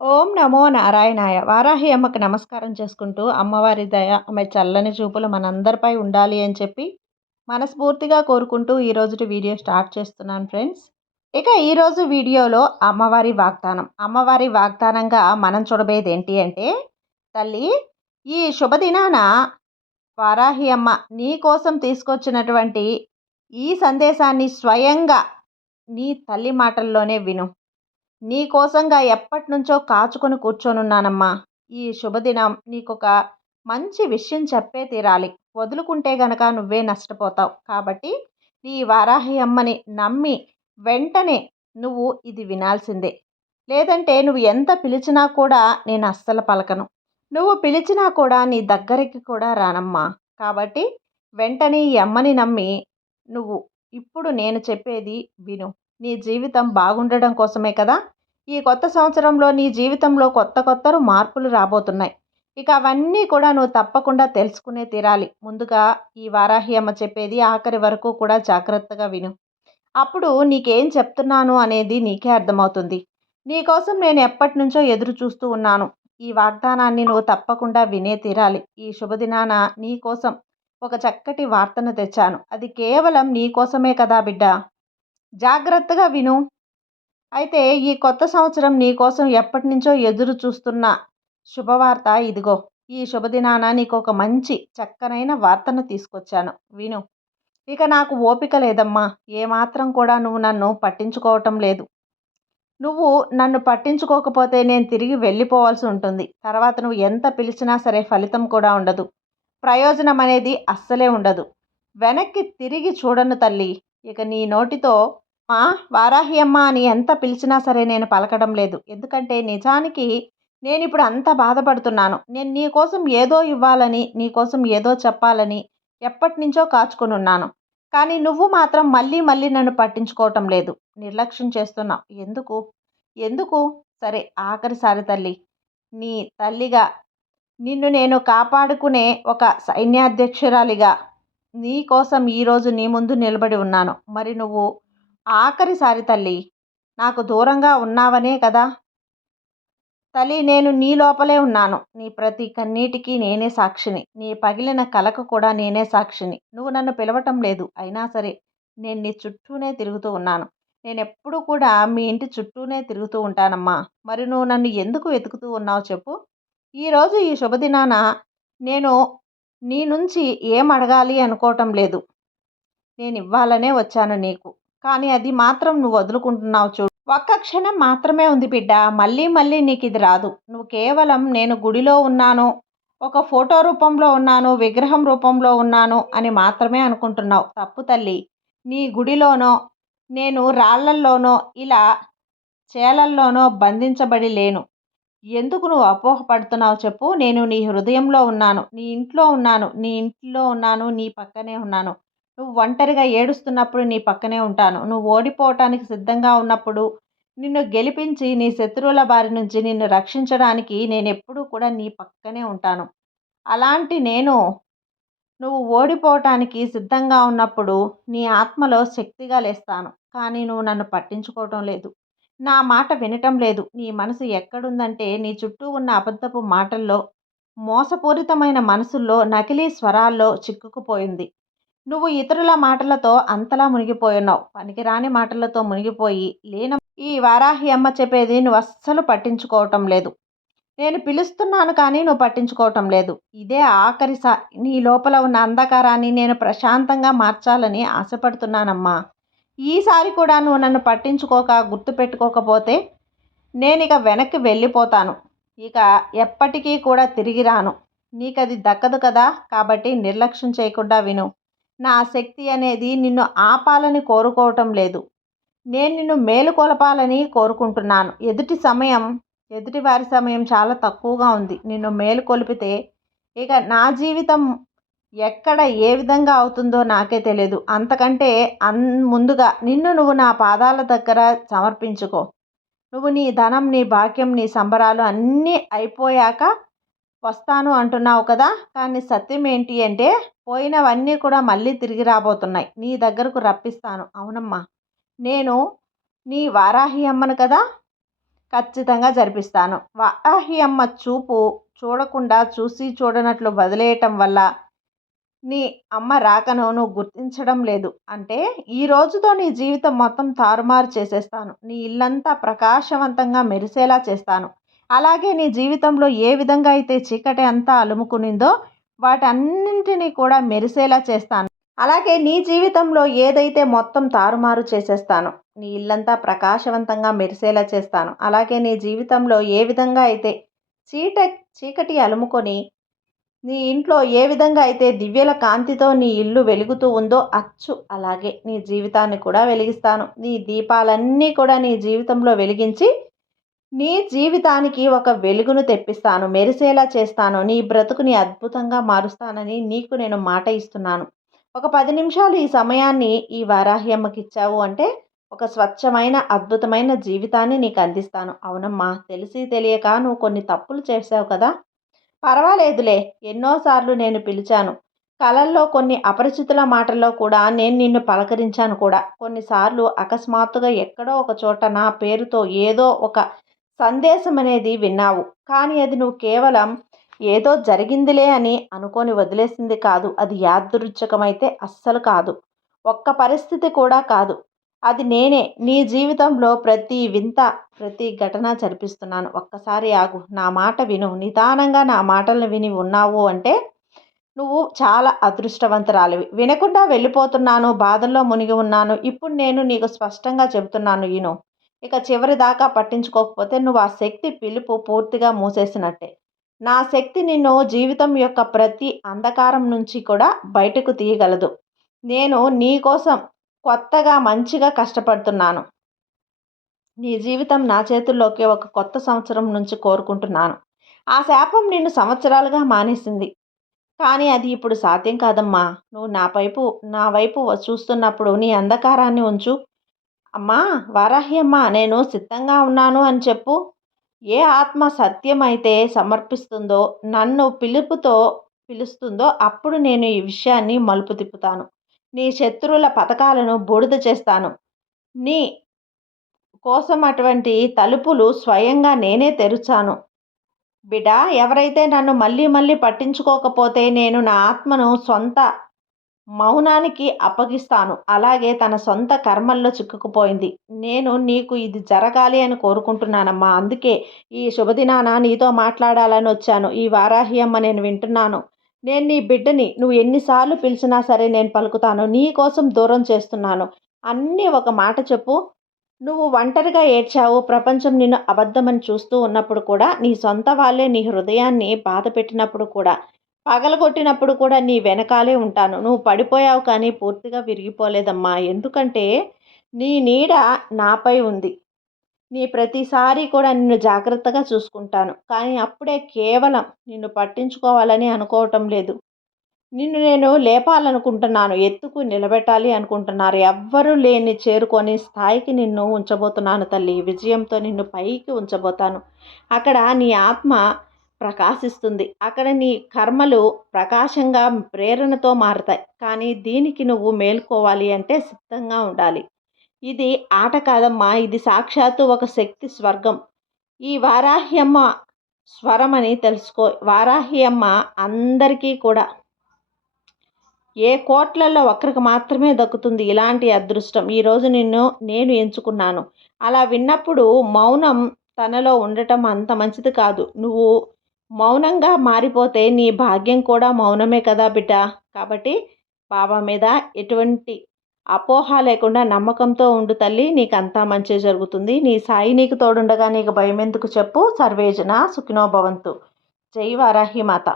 ఓం నమో నారాయణాయ. వారాహి అమ్మకి నమస్కారం చేసుకుంటూ అమ్మవారి దయ ఆమె చల్లని చూపులు మనందరిపై ఉండాలి అని చెప్పి మనస్ఫూర్తిగా కోరుకుంటూ ఈరోజు వీడియో స్టార్ట్ చేస్తున్నాను ఫ్రెండ్స్. ఇక ఈరోజు వీడియోలో అమ్మవారి వాగ్దానం. అమ్మవారి వాగ్దానంగా మనం చూడబోయేది ఏంటి అంటే తల్లి ఈ శుభదినాన వారాహి అమ్మ నీ కోసం తీసుకొచ్చినటువంటి ఈ సందేశాన్ని స్వయంగా నీ తల్లి మాటల్లోనే విను. నీకోసంగా ఎప్పటినుంచో కాచుకొని కూర్చొనున్నానమ్మా. ఈ శుభదినం నీకొక మంచి విషయం చెప్పే తీరాలి. వదులుకుంటే గనక నువ్వే నష్టపోతావు. కాబట్టి నీ వారాహి అమ్మని నమ్మి వెంటనే నువ్వు ఇది వినాల్సిందే. లేదంటే నువ్వు ఎంత పిలిచినా కూడా నేను అస్సలు పలకను. నువ్వు పిలిచినా కూడా నీ దగ్గరికి కూడా రానమ్మా. కాబట్టి వెంటనే ఈ అమ్మని నమ్మి నువ్వు ఇప్పుడు నేను చెప్పేది విను. నీ జీవితం బాగుండడం కోసమే కదా? ఈ కొత్త సంవత్సరంలో నీ జీవితంలో కొత్త కొత్త మార్పులు రాబోతున్నాయి. ఇక అవన్నీ కూడా నువ్వు తప్పకుండా తెలుసుకునే తీరాలి. ముందుగా ఈ వారాహి అమ్మ చెప్పేది ఆఖరి వరకు కూడా జాగ్రత్తగా విను. అప్పుడు నీకేం చెప్తున్నాను అనేది నీకే అర్థమవుతుంది. నీకోసం నేను ఎప్పటి నుంచో ఎదురు చూస్తూ ఉన్నాను. ఈ వాగ్దానాన్ని నువ్వు తప్పకుండా వినే తీరాలి. ఈ శుభదినాన నీ కోసం ఒక చక్కటి వార్తను తెచ్చాను. అది కేవలం నీ కోసమే కదా బిడ్డ? జాగ్రత్తగా విను. అయితే ఈ కొత్త సంవత్సరం నీకోసం ఎప్పటి నుంచో ఎదురు చూస్తున్న శుభవార్త ఇదిగో. ఈ శుభదినాన నీకు ఒక మంచి చక్కనైన వార్తను తీసుకొచ్చాను. విను. ఇక నాకు ఓపిక లేదమ్మా. ఏమాత్రం కూడా నువ్వు నన్ను పట్టించుకోవటం లేదు. నువ్వు నన్ను పట్టించుకోకపోతే నేను తిరిగి వెళ్ళిపోవాల్సి ఉంటుంది. తర్వాత నువ్వు ఎంత పిలిచినా సరే ఫలితం కూడా ఉండదు. ప్రయోజనం అనేది అస్సలే ఉండదు. వెనక్కి తిరిగి చూడను తల్లి. ఇక నీ నోటితో మా వారాహి అమ్మ అని ఎంత పిలిచినా సరే నేను పలకడం లేదు. ఎందుకంటే నిజానికి నేను ఇప్పుడు అంత బాధపడుతున్నాను. నేను నీ కోసం ఏదో ఇవ్వాలని నీ కోసం ఏదో చెప్పాలని ఎప్పటి నుంచో కాచుకుని ఉన్నాను కానీ నువ్వు మాత్రం మళ్ళీ మళ్ళీ నన్ను పట్టించుకోవటం లేదు. నిర్లక్ష్యం చేస్తున్నావు. ఎందుకు? ఎందుకు? సరే ఆఖరిసారి తల్లి. నీ తల్లిగా నిన్ను నేను కాపాడుకునే ఒక సైన్యాధ్యక్షురాలిగా నీ కోసం ఈరోజు నీ ముందు నిలబడి ఉన్నాను. మరి నువ్వు ఆఖరిసారి తల్లి నాకు దూరంగా ఉన్నావనే కదా? తల్లి నేను నీ లోపలే ఉన్నాను. నీ ప్రతి కన్నీటికి నేనే సాక్షిని. నీ పగిలిన కలకు కూడా నేనే సాక్షిని. నువ్వు నన్ను పిలవటం లేదు. అయినా సరే నేను నీ చుట్టూనే తిరుగుతూ ఉన్నాను. నేను ఎప్పుడు కూడా మీ ఇంటి చుట్టూనే తిరుగుతూ ఉంటానమ్మా. మరి నువ్వు నన్ను ఎందుకు వెతుకుతూ ఉన్నావు చెప్పు? ఈరోజు ఈ శుభదినాన నేను నీ నుంచి ఏం అడగాలి అనుకోవటం లేదు. నేను ఇవ్వాలనే వచ్చాను నీకు. కానీ అది మాత్రం నువ్వు వదులుకుంటున్నావు చూడు. ఒక్క క్షణం మాత్రమే ఉంది బిడ్డ. మళ్ళీ మళ్ళీ నీకు ఇది రాదు. నువ్వు కేవలం నేను గుడిలో ఉన్నాను ఒక ఫోటో రూపంలో ఉన్నాను విగ్రహం రూపంలో ఉన్నాను అని మాత్రమే అనుకుంటున్నావు. తప్పు తల్లి. నీ గుడిలోనో నేను రాళ్ళల్లోనో ఇలా చేలల్లోనో బంధించబడి లేను. ఎందుకు నువ్వు అపోహపడుతున్నావు చెప్పు. నేను నీ హృదయంలో ఉన్నాను నీ ఇంట్లో ఉన్నాను నీ ఇంట్లో ఉన్నాను నీ పక్కనే ఉన్నాను. నువ్వు ఒంటరిగా ఏడుస్తున్నప్పుడు నీ పక్కనే ఉంటాను. నువ్వు ఓడిపోవటానికి సిద్ధంగా ఉన్నప్పుడు నిన్ను గెలిపించి నీ శత్రువుల బారి నుంచి నిన్ను రక్షించడానికి నేను ఎప్పుడూ కూడా నీ పక్కనే ఉంటాను. అలాంటి నేను నువ్వు ఓడిపోవటానికి సిద్ధంగా ఉన్నప్పుడు నీ ఆత్మలో శక్తిగా లేస్తాను. కానీ నువ్వు నన్ను పట్టించుకోవటం లేదు. నా మాట వినటం లేదు. నీ మనసు ఎక్కడుందంటే నీ చుట్టూ ఉన్న అబద్ధపు మాటల్లో మోసపూరితమైన మనసుల్లో నకిలీ స్వరాల్లో చిక్కుకుపోయింది. నువ్వు ఇతరుల మాటలతో అంతలా మునిగిపోయున్నావు. పనికిరాని మాటలతో మునిగిపోయి లేన ఈ వారాహి అమ్మ చెప్పేది నువ్వు అస్సలు పట్టించుకోవటం లేదు. నేను పిలుస్తున్నాను కానీ నువ్వు పట్టించుకోవటం లేదు. ఇదే ఆఖరిస నీ లోపల ఉన్న అంధకారాన్ని నేను ప్రశాంతంగా మార్చాలని ఆశపడుతున్నానమ్మా. ఈసారి కూడా నువ్వు నన్ను పట్టించుకోక గుర్తుపెట్టుకోకపోతే నేను ఇక వెనక్కి వెళ్ళిపోతాను. ఇక ఎప్పటికీ కూడా తిరిగి రాను. నీకు అది దక్కదు కదా కాబట్టి నిర్లక్ష్యం చేయకుండా విను. నా శక్తి అనేది నిన్ను ఆపాలని కోరుకోవటం లేదు. నేను నిన్ను మేలుకొలపాలని కోరుకుంటున్నాను. ఎదుటి సమయం ఎదుటి వారి సమయం చాలా తక్కువగా ఉంది. నిన్ను మేలుకొలిపితే ఇక నా జీవితం ఎక్కడ ఏ విధంగా అవుతుందో నాకే తెలియదు అంతకంటే అన్ ముందుగా నిన్ను నువ్వు నా పాదాల దగ్గర సమర్పించుకో. నువ్వు నీ ధనం నీ భాగ్యం నీ సంబరాలు అన్నీ అయిపోయాక వస్తాను అంటున్నావు కదా కానీ సత్యం ఏంటి అంటే పోయినవన్నీ కూడా మళ్ళీ తిరిగి రాబోతున్నాయి. నీ దగ్గరకు రప్పిస్తాను. అవునమ్మా. నేను నీ వారాహి అమ్మను కదా ఖచ్చితంగా జరిపిస్తాను. వారాహి అమ్మ చూపు చూడకుండా చూసి చూడనట్లు వదిలేయటం వల్ల నీ అమ్మ రాకను నువ్వు గుర్తించడం లేదు. అంటే ఈ రోజుతో నీ జీవితం మొత్తం తారుమారు చేసేస్తాను. నీ ఇల్లంతా ప్రకాశవంతంగా మెరిసేలా చేస్తాను. అలాగే నీ జీవితంలో ఏ విధంగా అయితే చీకటి అంతా అలుముకునిందో వాటన్నింటినీ కూడా మెరిసేలా చేస్తాను. అలాగే నీ జీవితంలో ఏదైతే మొత్తం తారుమారు చేసేస్తాను నీ ఇల్లంతా ప్రకాశవంతంగా మెరిసేలా చేస్తాను. అలాగే నీ జీవితంలో ఏ విధంగా అయితే చీట చీకటి అలుముకొని నీ ఇంట్లో ఏ విధంగా అయితే దివ్యల కాంతితో నీ ఇల్లు వెలుగుతూ ఉందో అచ్చు అలాగే నీ జీవితాన్ని కూడా వెలిగిస్తాను. నీ దీపాలన్నీ కూడా నీ జీవితంలో వెలిగించి నీ జీవితానికి ఒక వెలుగును తెప్పిస్తాను మెరిసేలా చేస్తాను నీ బ్రతుకుని అద్భుతంగా మారుస్తానని నీకు నేను మాట ఇస్తున్నాను. ఒక పది నిమిషాలు ఈ సమయాన్ని ఈ వారాహి అమ్మకి ఇచ్చావు అంటే ఒక స్వచ్ఛమైన అద్భుతమైన జీవితాన్ని నీకు అందిస్తాను. అవునమ్మా తెలిసి తెలియక నువ్వు కొన్ని తప్పులు చేసావు కదా? పర్వాలేదులే ఎన్నోసార్లు నేను పిలిచాను. కళల్లో కొన్ని అపరిచితుల మాటల్లో కూడా నేను నిన్ను పలకరించాను కూడా. కొన్నిసార్లు అకస్మాత్తుగా ఎక్కడో ఒక చోట నా పేరుతో ఏదో ఒక సందేశం అనేది విన్నావు. కానీ అది నువ్వు కేవలం ఏదో జరిగిందిలే అని అనుకొని వదిలేసింది కాదు. అది యాదృచ్ఛకమైతే అస్సలు కాదు. ఒక్క పరిస్థితి కూడా కాదు. అది నేనే. నీ జీవితంలో ప్రతి వింత ప్రతి ఘటన జరిపిస్తున్నాను. ఒక్కసారి ఆగు. నా మాట విను. నిదానంగా నా మాటలను విని ఉన్నావు అంటే నువ్వు చాలా అదృష్టవంతురాలివి. వినకుండా వెళ్ళిపోతున్నాను. బాధల్లో మునిగి ఉన్నాను. ఇప్పుడు నేను నీకు స్పష్టంగా చెబుతున్నాను. ఈను ఇక చివరి దాకా పట్టించుకోకపోతే నువ్వు ఆ శక్తి పిలుపు పూర్తిగా మూసేసినట్టే. నా శక్తి నిన్ను జీవితం యొక్క ప్రతి అంధకారం నుంచి కూడా బయటకు తీయగలదు. నేను నీ కోసం కొత్తగా మంచిగా కష్టపడుతున్నాను. నీ జీవితం నా చేతుల్లోకి ఒక కొత్త సంవత్సరం నుంచి కోరుకుంటున్నాను. ఆ శాపం నిన్ను సంవత్సరాలుగా మానేసింది. కానీ అది ఇప్పుడు సాధ్యం కాదమ్మా. నువ్వు నా వైపు నా వైపు చూస్తున్నప్పుడు నీ అంధకారాన్ని ఉంచు. అమ్మా వారాహి అమ్మ నేను సిద్ధంగా ఉన్నాను అని చెప్పు. ఏ ఆత్మ సత్యమైతే సమర్పిస్తుందో నన్ను పిలుపుతో పిలుస్తుందో అప్పుడు నేను ఈ విషయాన్ని మలుపు తిప్పుతాను. నీ శత్రువుల పథకాలను బూడిద చేస్తాను. నీ కోసం అటువంటి తలుపులు స్వయంగా నేనే తెరుచాను బిడ్డ ఎవరైతే నన్ను మళ్ళీ మళ్ళీ పట్టించుకోకపోతే నేను నా ఆత్మను సొంత మౌనానికి అప్పగిస్తాను. అలాగే తన సొంత కర్మల్లో చిక్కుకుపోయింది. నేను నీకు ఇది జరగాలి అని కోరుకుంటున్నానమ్మా. అందుకే ఈ శుభదినాన నీతో మాట్లాడాలని వచ్చాను. ఈ వారాహి అమ్మ నేను వింటున్నాను. నేను నీ బిడ్డని నువ్వు ఎన్నిసార్లు పిలిచినా సరే నేను పలుకుతాను. నీ కోసం దూరం చేస్తున్నాను. అన్నీ ఒక మాట చెప్పు. నువ్వు ఒంటరిగా ఏడ్చావు. ప్రపంచం నిన్ను అబద్ధమని చూస్తూ ఉన్నప్పుడు కూడా నీ సొంత వాళ్ళే నీ హృదయాన్ని బాధ పెట్టినప్పుడు కూడా పగలగొట్టినప్పుడు కూడా నీ వెనకాలే ఉంటాను. నువ్వు పడిపోయావు కానీ పూర్తిగా విరిగిపోలేదమ్మా. ఎందుకంటే నీ నీడ నాపై ఉంది. నీ ప్రతిసారి కూడా నిన్ను జాగ్రత్తగా చూసుకుంటాను. కానీ అప్పుడే కేవలం నిన్ను పట్టించుకోవాలని అనుకోవటం లేదు. నిన్ను నేను లేపాలనుకుంటున్నాను. ఎత్తుకు నిలబెట్టాలి అనుకుంటున్నారు. ఎవ్వరూ లేని చేరుకొని స్థాయికి నిన్ను ఉంచబోతున్నాను తల్లి. విజయంతో నిన్ను పైకి ఉంచబోతాను. అక్కడ నీ ఆత్మ ప్రకాశిస్తుంది. అక్కడ నీ కర్మలు ప్రకాశంగా ప్రేరణతో మారుతాయి. కానీ దీనికి నువ్వు మేల్కోవాలి అంటే సిద్ధంగా ఉండాలి. ఇది ఆట కాదమ్మా. ఇది సాక్షాత్తు ఒక శక్తి స్వర్గం. ఈ వారాహ్యమ్మ స్వరం అని తెలుసుకో. వారాహ్యమ్మ అందరికీ కూడా. ఏ కోట్లలో ఒక్కరికి మాత్రమే దక్కుతుంది ఇలాంటి అదృష్టం. ఈరోజు నిన్ను నేను ఎంచుకున్నాను. అలా విన్నప్పుడు మౌనం తనలో ఉండటం అంత మంచిది కాదు. నువ్వు మౌనంగా మారిపోతే నీ భాగ్యం కూడా మౌనమే కదా బిడ్డ. కాబట్టి బాబా మీద ఎటువంటి అపోహ లేకుండా నమ్మకంతో ఉండు తల్లి నీకు అంతా మంచి జరుగుతుంది. నీ సాయి నీకు తోడుండగా నీకు భయం ఎందుకు చెప్పు. సర్వేజన సుఖినోభవంతు జై వారాహి మాత.